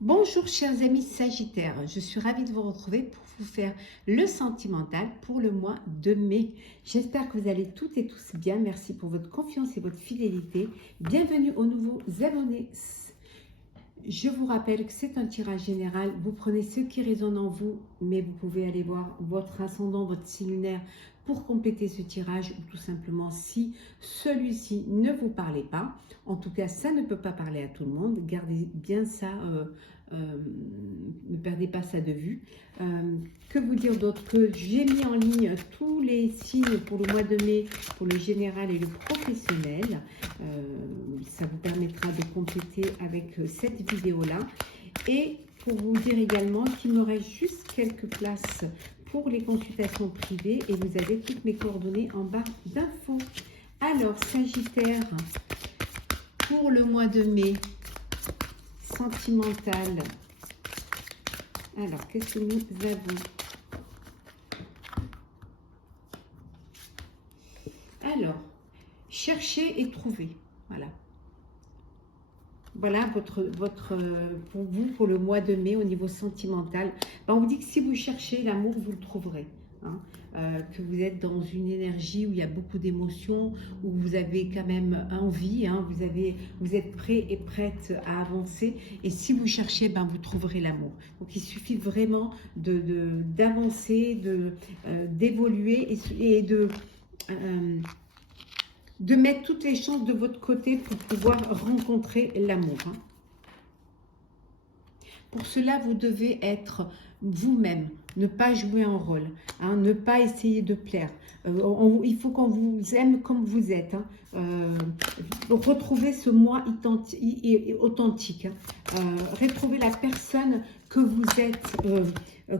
Bonjour chers amis Sagittaires, je suis ravie de vous retrouver pour vous faire le sentimental pour le mois de mai. J'espère que vous allez toutes et tous bien, merci pour votre confiance et votre fidélité. Bienvenue aux nouveaux abonnés. Je vous rappelle que c'est un tirage général, vous prenez ce qui résonne en vous, mais vous pouvez aller voir votre ascendant, votre signe lunaire pour compléter ce tirage ou tout simplement si celui-ci ne vous parlait pas. En tout cas, ça ne peut pas parler à tout le monde, gardez bien ça, ne perdez pas ça de vue. Que vous dire d'autre? Que j'ai mis en ligne tous les signes pour le mois de mai, pour le général et le professionnel. Ça vous permettra de compléter avec cette vidéo-là. Et pour vous dire également qu'il me reste juste quelques places pour les consultations privées et vous avez toutes mes coordonnées en barre d'infos. Alors, Sagittaire, pour le mois de mai, sentimental. Alors, qu'est-ce que nous avons? Alors, chercher et trouver. Voilà. Voilà pour vous, pour le mois de mai au niveau sentimental. Ben, on vous dit que si vous cherchez l'amour, vous le trouverez. Hein. Que vous êtes dans une énergie où il y a beaucoup d'émotions, où vous avez quand même envie, hein, vous êtes prêt et prête à avancer. Et si vous cherchez, ben, vous trouverez l'amour. Donc il suffit vraiment d'avancer, d'évoluer et de mettre toutes les chances de votre côté pour pouvoir rencontrer l'amour. Hein. Pour cela, vous devez être vous-même, ne pas jouer un rôle, hein, ne pas essayer de plaire. Il faut qu'on vous aime comme vous êtes. Hein. Retrouver ce moi authentique. Hein. Retrouver la personne que vous êtes.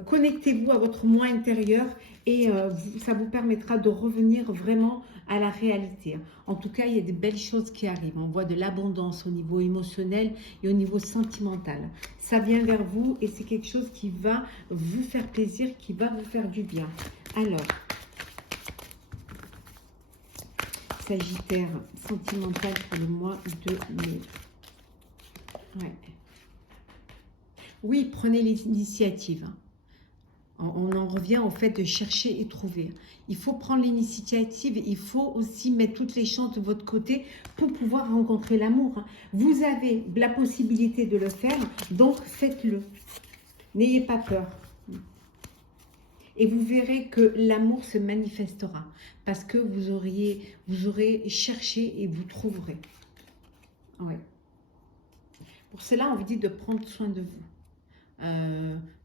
Connectez-vous à votre moi intérieur et ça vous permettra de revenir vraiment à la réalité. En tout cas, il y a des belles choses qui arrivent. On voit de l'abondance au niveau émotionnel et au niveau sentimental. Ça vient vers vous et c'est quelque chose qui va vous faire plaisir, qui va vous faire du bien. Alors, Sagittaire, sentimental pour le mois de mai. Ouais. Oui, prenez l'initiative. On en revient au fait de chercher et trouver. Il faut prendre l'initiative, il faut aussi mettre toutes les chances de votre côté pour pouvoir rencontrer l'amour. Vous avez la possibilité de le faire, donc faites-le. N'ayez pas peur. Et vous verrez que l'amour se manifestera parce que vous aurez cherché et vous trouverez. Ouais. Pour cela, on vous dit de prendre soin de vous.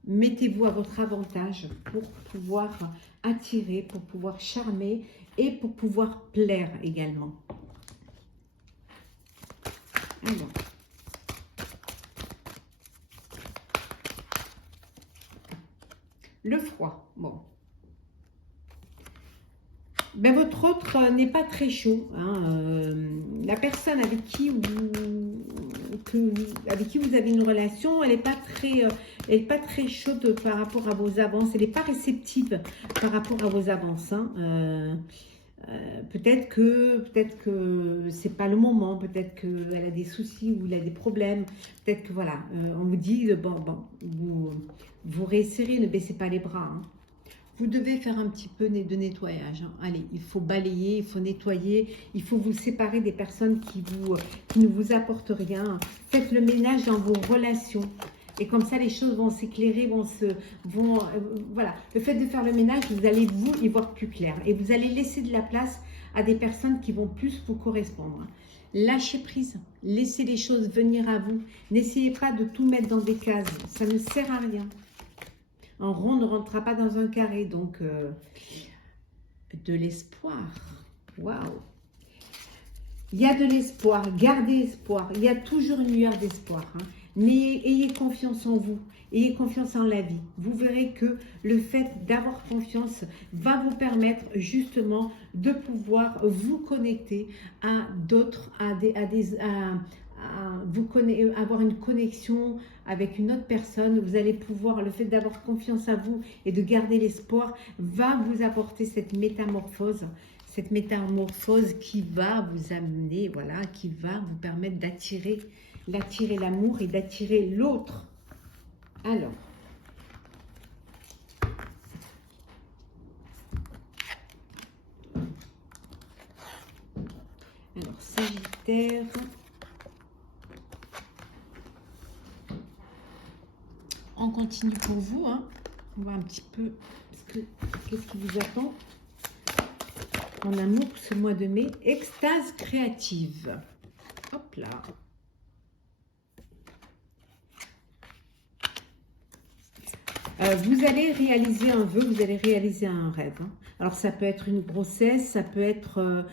Mettez-vous à votre avantage pour pouvoir attirer, pour pouvoir charmer et pour pouvoir plaire également. Alors. Le froid, bon. Ben, votre autre n'est pas très chaud. Hein. La personne avec qui vous avez une relation, elle n'est pas très chaude par rapport à vos avances. Elle n'est pas réceptive par rapport à vos avances. Hein. Peut-être que c'est pas le moment. Peut-être qu'elle a des soucis ou elle a des problèmes. Peut-être que voilà, on vous dit vous réessirez, ne baissez pas les bras. Hein. Vous devez faire un petit peu de nettoyage. Hein. Allez, il faut balayer, il faut nettoyer, il faut vous séparer des personnes qui ne vous apportent rien. Faites le ménage dans vos relations. Et comme ça, les choses vont s'éclairer, voilà. Le fait de faire le ménage, vous allez y voir plus clair. Et vous allez laisser de la place à des personnes qui vont plus vous correspondre. Lâchez prise, laissez les choses venir à vous. N'essayez pas de tout mettre dans des cases, ça ne sert à rien. Un rond ne rentrera pas dans un carré, donc de l'espoir. Waouh! Il y a de l'espoir, gardez espoir. Il y a toujours une lueur d'espoir. Hein. Ayez confiance en vous, ayez confiance en la vie. Vous verrez que le fait d'avoir confiance va vous permettre justement de pouvoir vous connecter à d'autres, avoir une connexion avec une autre personne. Vous allez pouvoir, le fait d'avoir confiance en vous et de garder l'espoir va vous apporter cette métamorphose qui va vous amener, voilà, qui va vous permettre d'attirer l'amour et d'attirer l'autre Alors, Sagittaire. On continue pour vous, hein. On va un petit peu, qu'est-ce qui vous attend en amour pour ce mois de mai? Extase créative. Hop là. Vous allez réaliser un vœu, vous allez réaliser un rêve. Hein. Alors, ça peut être une grossesse, ça peut être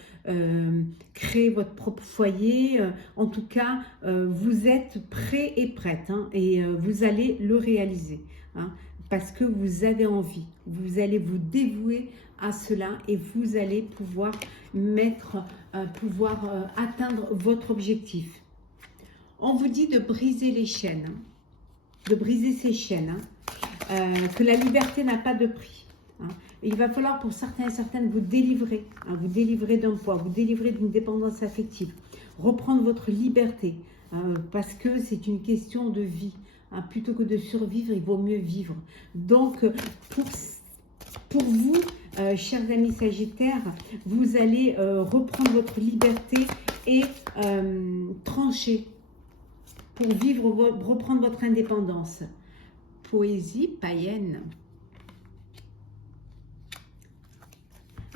créer votre propre foyer. En tout cas, vous êtes prêt et prête, hein, et vous allez le réaliser. Hein, parce que vous avez envie. Vous allez vous dévouer à cela et vous allez pouvoir atteindre votre objectif. On vous dit de briser les chaînes, hein, de briser ces chaînes, hein. Que la liberté n'a pas de prix. Hein. Il va falloir pour certains et certaines vous délivrer, hein, vous délivrer d'un poids, vous délivrer d'une dépendance affective, reprendre votre liberté, parce que c'est une question de vie. Hein. Plutôt que de survivre, il vaut mieux vivre. Donc, pour vous, chers amis Sagittaires, vous allez reprendre votre liberté et trancher pour vivre, reprendre votre indépendance. Poésie païenne.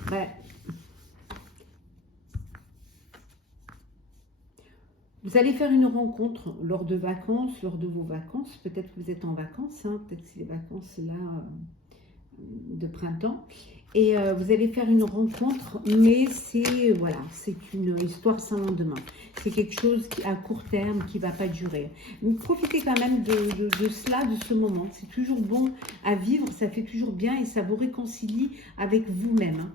Ouais. Vous allez faire une rencontre lors de vacances, lors de vos vacances. Peut-être que vous êtes en vacances, hein, peut-être que c'est les vacances là de printemps. Et vous allez faire une rencontre, mais c'est voilà, c'est une histoire sans lendemain. C'est quelque chose qui, à court terme, qui ne va pas durer. Mais profitez quand même de cela, de ce moment. C'est toujours bon à vivre, ça fait toujours bien et ça vous réconcilie avec vous-même. Hein.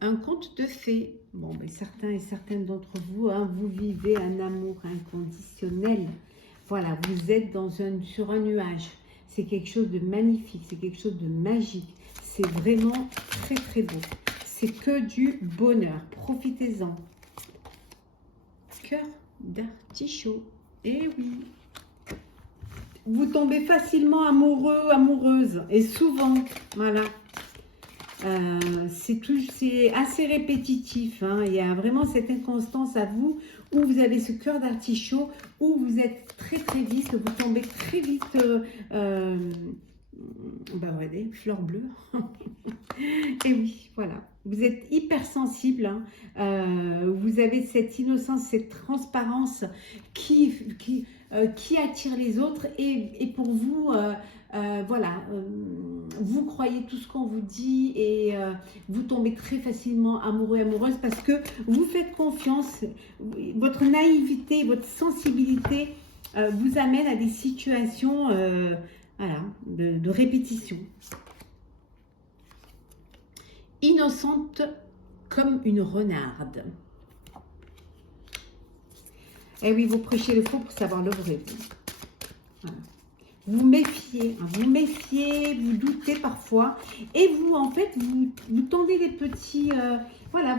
Un conte de fées. Bon, ben, certains et certaines d'entre vous, hein, vous vivez un amour inconditionnel. Voilà, vous êtes sur un nuage. C'est quelque chose de magnifique, c'est quelque chose de magique. C'est vraiment très très beau. C'est que du bonheur. Profitez-en. Cœur d'artichaut. Eh oui. Vous tombez facilement amoureux, amoureuse. Et souvent, voilà. C'est assez répétitif. Hein. Il y a vraiment cette inconstance à vous où vous avez ce cœur d'artichaut, où vous êtes très très vite, vous tombez très vite. Regardez, fleurs bleues. Et oui, voilà. Vous êtes hypersensible. Hein. Vous avez cette innocence, cette transparence qui attire les autres. Et pour vous, voilà, vous croyez tout ce qu'on vous dit et vous tombez très facilement amoureux et amoureuse parce que vous faites confiance. Votre naïveté, votre sensibilité vous amène à des situations voilà, de répétition. Innocente comme une renarde. Eh oui, vous prêchez le faux pour savoir le vrai. Voilà. Vous méfiez, hein, vous doutez parfois. Et vous, en fait, vous tendez des petits, voilà,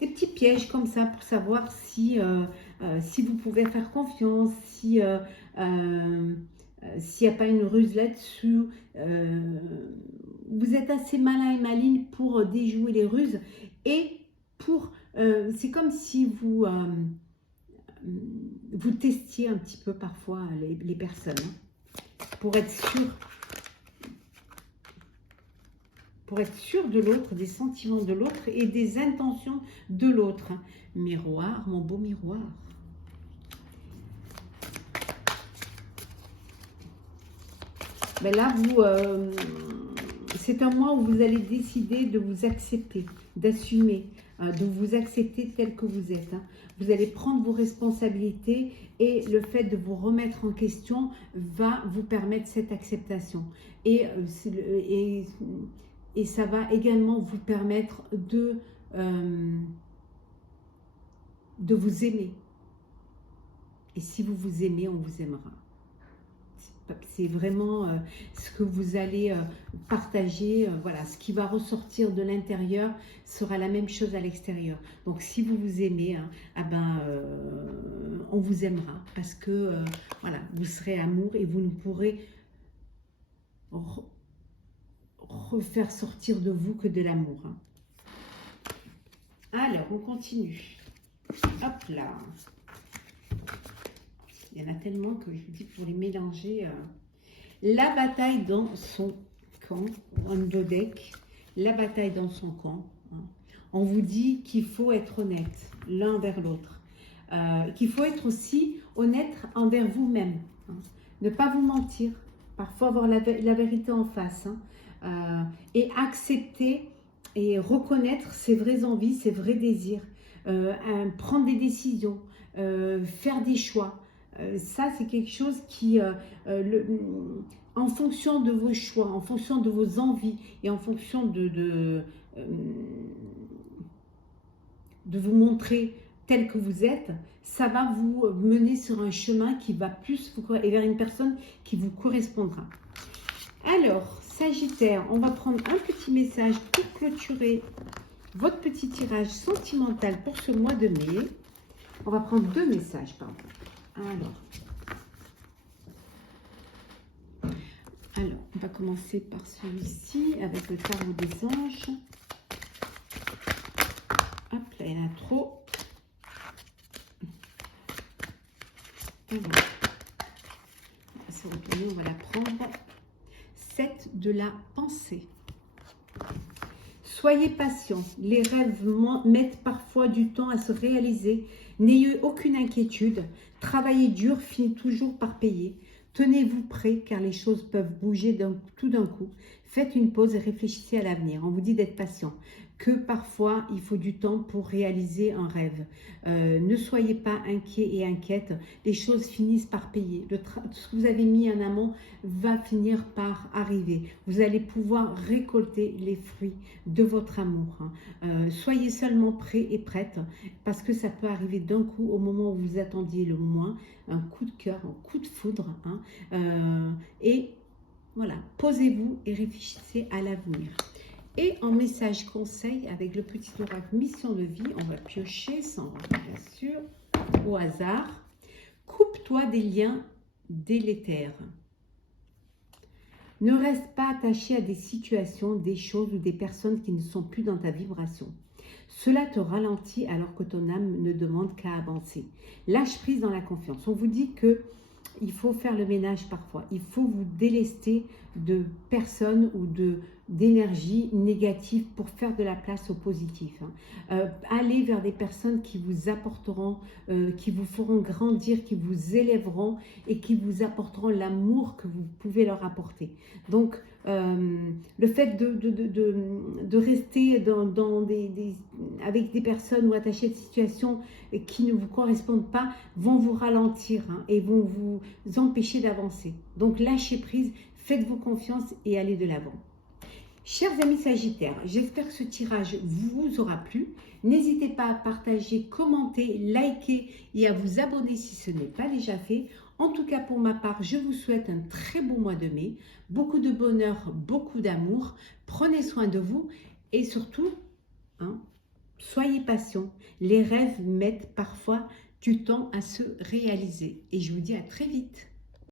des petits pièges comme ça pour savoir si vous pouvez faire confiance, si s'il n'y a pas une ruse là-dessus. Vous êtes assez malin et maligne pour déjouer les ruses et pour... c'est comme si vous testiez un petit peu parfois les personnes, hein, pour être sûr de l'autre, des sentiments de l'autre et des intentions de l'autre. Miroir, mon beau miroir. Ben là, c'est un mois où vous allez décider de vous accepter, d'assumer, de vous accepter tel que vous êtes. Hein. Vous allez prendre vos responsabilités et le fait de vous remettre en question va vous permettre cette acceptation. Et ça va également vous permettre de vous aimer. Et si vous vous aimez, on vous aimera. c'est vraiment ce que vous allez partager. Voilà, ce qui va ressortir de l'intérieur sera la même chose à l'extérieur. Donc, si vous vous aimez, hein, ah ben, on vous aimera parce que voilà, vous serez amour et vous ne pourrez refaire sortir de vous que de l'amour. Hein. Alors, on continue. Hop là. Il y en a tellement que je vous dis pour les mélanger. La bataille dans son camp, on the deck. La bataille dans son camp. Hein. On vous dit qu'il faut être honnête l'un envers l'autre. Qu'il faut être aussi honnête envers vous-même. Hein. Ne pas vous mentir. Parfois avoir la vérité en face. Hein. Et accepter et reconnaître ses vraies envies, ses vrais désirs. Prendre des décisions. Faire des choix. Ça, c'est quelque chose qui, en fonction de vos choix, en fonction de vos envies et en fonction de vous montrer tel que vous êtes, ça va vous mener sur un chemin qui va plus et vers une personne qui vous correspondra. Alors, Sagittaire, on va prendre un petit message pour clôturer votre petit tirage sentimental pour ce mois de mai. On va prendre 2 messages, pardon. Alors, on va commencer par celui-ci avec le tarot des anges. Hop, là, il y en a trop. Alors, on va se retourner, on va la prendre. 7 de la pensée. Soyez patient, les rêves mettent parfois du temps à se réaliser. N'ayez aucune inquiétude, travaillez dur finit toujours par payer. Tenez-vous prêt car les choses peuvent bouger tout d'un coup. Faites une pause et réfléchissez à l'avenir. On vous dit d'être patient, que parfois il faut du temps pour réaliser un rêve. Ne soyez pas inquiets et inquiètes, les choses finissent par payer. Ce que vous avez mis en amont va finir par arriver. Vous allez pouvoir récolter les fruits de votre amour. Hein. Soyez seulement prêts et prêtes parce que ça peut arriver d'un coup au moment où vous attendiez le moins. Un coup de cœur, un coup de foudre. Hein. Et voilà, posez-vous et réfléchissez à l'avenir. Et en message conseil avec le petit oracle mission de vie, on va piocher sans bien sûr au hasard. Coupe-toi des liens délétères. Ne reste pas attaché à des situations, des choses ou des personnes qui ne sont plus dans ta vibration. Cela te ralentit alors que ton âme ne demande qu'à avancer. Lâche prise dans la confiance. On vous dit que il faut faire le ménage parfois. Il faut vous délester de personnes ou d'énergie négative pour faire de la place au positif. Hein. Allez vers des personnes qui vous apporteront, qui vous feront grandir, qui vous élèveront et qui vous apporteront l'amour que vous pouvez leur apporter. Donc, le fait de rester avec des personnes ou attachées à des situations qui ne vous correspondent pas vont vous ralentir hein, et vont vous empêcher d'avancer. Donc, lâchez prise, faites-vous confiance et allez de l'avant. Chers amis Sagittaires, j'espère que ce tirage vous aura plu. N'hésitez pas à partager, commenter, liker et à vous abonner si ce n'est pas déjà fait. En tout cas, pour ma part, je vous souhaite un très beau mois de mai. Beaucoup de bonheur, beaucoup d'amour. Prenez soin de vous et surtout, hein, soyez patients. Les rêves mettent parfois du temps à se réaliser. Et je vous dis à très vite.